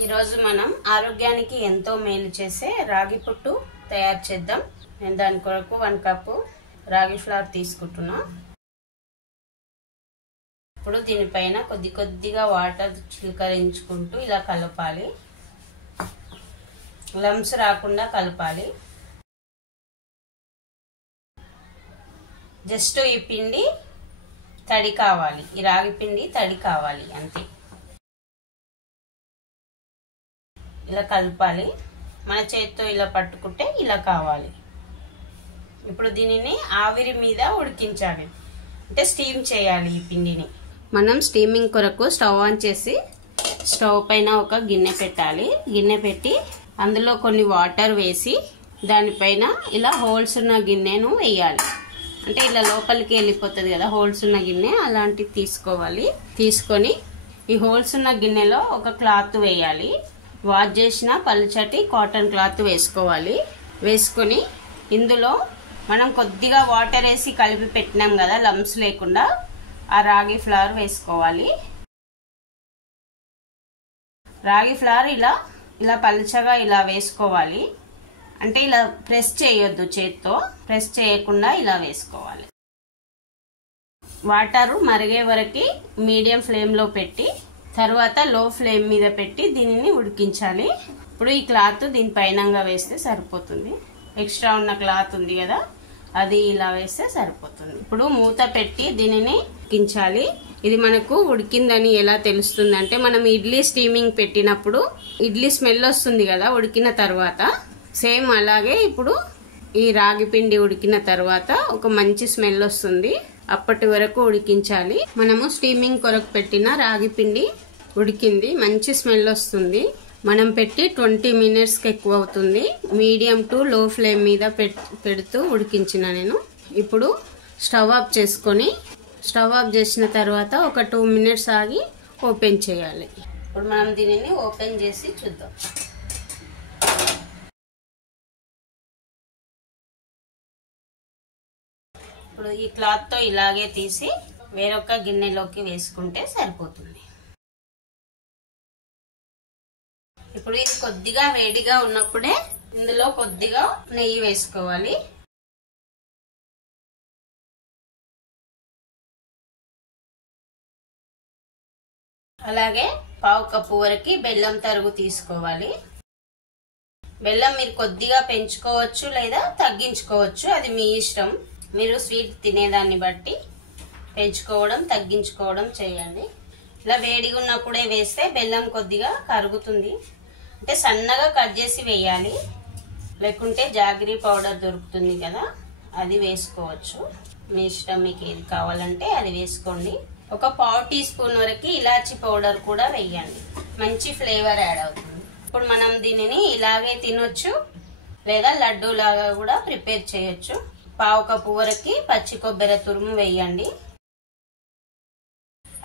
ఈ రోజు మనం ఆరోగ్యానికి ఎంతో మేలు చేసే రాగి పుట్టు తయారు చేద్దాం. నేను దాని కొరకు 1 కప్పు రాగి ఫ్లోర్ తీసుకుంటున్నా. ఇప్పుడు దీనిపైన కొద్దిగా వాటర్ చిలకరించుకుంటూ ఇలా కలపాలి. లమ్స్ రాకుండా కలపాలి. జస్ట్ ఈ పిండి తడి కావాలి, ఈ రాగి పిండి తడి కావాలి అంతే. ఇలా కలపాలి. మన చేతితో ఇలా పట్టుకుంటే ఇలా కావాలి. ఇప్పుడు దీనిని ఆవిరి మీద ఉడికించాలి, అంటే స్టీమ్ చేయాలి. ఈ పిండిని మనం స్టీమింగ్ కొరకు స్టవ్ ఆన్ చేసి స్టవ్ పైన ఒక గిన్నె పెట్టాలి. గిన్నె పెట్టి అందులో కొన్ని వాటర్ వేసి దానిపైన ఇలా హోల్స్ ఉన్న గిన్నెను వేయాలి. అంటే ఇలా లోపలికి వెళ్ళిపోతుంది కదా హోల్స్ ఉన్న గిన్నె, అలాంటివి తీసుకోవాలి. తీసుకొని ఈ హోల్స్ ఉన్న గిన్నెలో ఒక క్లాత్ వేయాలి. వాష్ చేసిన పలుచటి కాటన్ క్లాత్ వేసుకోవాలి. వేసుకొని ఇందులో మనం కొద్దిగా వాటర్ వేసి కలిపి పెట్టినాం కదా లమ్స్ లేకుండా, ఆ రాగి ఫ్లోర్ వేసుకోవాలి. రాగి ఫ్లోర్ ఇలా పలుచగా ఇలా వేసుకోవాలి. అంటే ఇలా ప్రెస్ చేయొద్దు, చేత్తో ప్రెస్ చేయకుండా ఇలా వేసుకోవాలి. వాటర్ మరిగే వరకు మీడియం ఫ్లేమ్ లో పెట్టి తర్వాత లో ఫ్లేమ్ మీద పెట్టి దీనిని ఉడికించాలి. ఇప్పుడు ఈ క్లాత్ దీనిపైనంగా వేస్తే సరిపోతుంది. ఎక్స్ట్రా ఉన్న క్లాత్ ఉంది కదా అది ఇలా వేస్తే సరిపోతుంది. ఇప్పుడు మూత పెట్టి దీనిని ఉడికించాలి. ఇది మనకు ఉడికిందని ఎలా తెలుస్తుంది అంటే, మనం ఇడ్లీ స్టీమింగ్ పెట్టినప్పుడు ఇడ్లీ స్మెల్ వస్తుంది కదా ఉడికిన తర్వాత, సేమ్ అలాగే ఇప్పుడు ఈ రాగి పిండి ఉడికిన తర్వాత ఒక మంచి స్మెల్ వస్తుంది. అప్పటి వరకు ఉడికించాలి. మనము స్టీమింగ్ కొరకు పెట్టిన రాగి పిండి ఉడికింది, మంచి స్మెల్ వస్తుంది. మనం పెట్టి 20 minutes ఎక్కువ అవుతుంది. మీడియం టు లో ఫ్లేమ్ మీద పెడుతూ ఉడికించిన నేను. ఇప్పుడు స్టవ్ ఆఫ్ చేసుకొని, స్టవ్ ఆఫ్ చేసిన తర్వాత ఒక 2 minutes ఆగి ఓపెన్ చేయాలి. ఇప్పుడు మనం దీనిని ఓపెన్ చేసి చూద్దాం. ఇప్పుడు ఈ క్లాత్ తో ఇలాగే తీసి వేరొక గిన్నెలోకి వేసుకుంటే సరిపోతుంది. ఇప్పుడు ఇది కొద్దిగా వేడిగా ఉన్నప్పుడే ఇందులో కొద్దిగా నెయ్యి వేసుకోవాలి. అలాగే 1/2 కప్పు వరకు బెల్లం తరుగు తీసుకోవాలి. బెల్లం మీరు కొద్దిగా పెంచుకోవచ్చు లేదా తగ్గించుకోవచ్చు, అది మీ ఇష్టం. మీరు స్వీట్ తినేదాన్ని బట్టి పెంచుకోవడం తగ్గించుకోవడం చేయండి. ఇలా వేడిగా ఉన్నప్పుడే వేస్తే బెల్లం కొద్దిగా కరుగుతుంది. అంటే సన్నగా కట్ చేసి వేయాలి, లేకుంటే జాగరీ పౌడర్ దొరుకుతుంది కదా అది వేసుకోవచ్చు. మీ ఇష్టం, మీకు ఏది కావాలంటే అది వేసుకోండి. ఒక 1/2 టీ స్పూన్ వరకు ఇలాచి పౌడర్ కూడా వేయండి, మంచి ఫ్లేవర్ యాడ్ అవుతుంది. ఇప్పుడు మనం దీనిని ఇలాగే తినొచ్చు లేదా లడ్డూ లాగా కూడా ప్రిపేర్ చేయొచ్చు. 1/2 కప్పు వరకు పచ్చి కొబ్బరి తురుము వేయండి.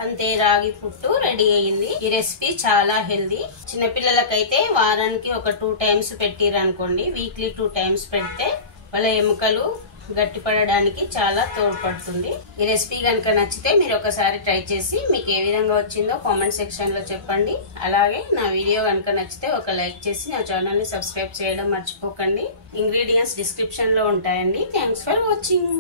అంతే, రాగి పుట్టు రెడీ అయ్యింది. ఈ రెసిపీ చాలా హెల్దీ. చిన్నపిల్లలకైతే వారానికి ఒక 2 times పెట్టిరనుకోండి, వీక్లీ 2 times పెడితే వాళ్ళ ఎముకలు గట్టిపడడానికి చాలా తోడ్పడుతుంది. ఈ రెసిపీ కనుక నచ్చితే మీరు ఒకసారి ట్రై చేసి మీకు ఏ విధంగా వచ్చిందో కామెంట్ సెక్షన్ లో చెప్పండి. అలాగే నా వీడియో కనుక నచ్చితే ఒక లైక్ చేసి నా ఛానల్ ని సబ్స్క్రైబ్ చేయడం మర్చిపోకండి. ఇంగ్రీడియంట్స్ డిస్క్రిప్షన్ లో ఉంటాయండి. Thanks for watching.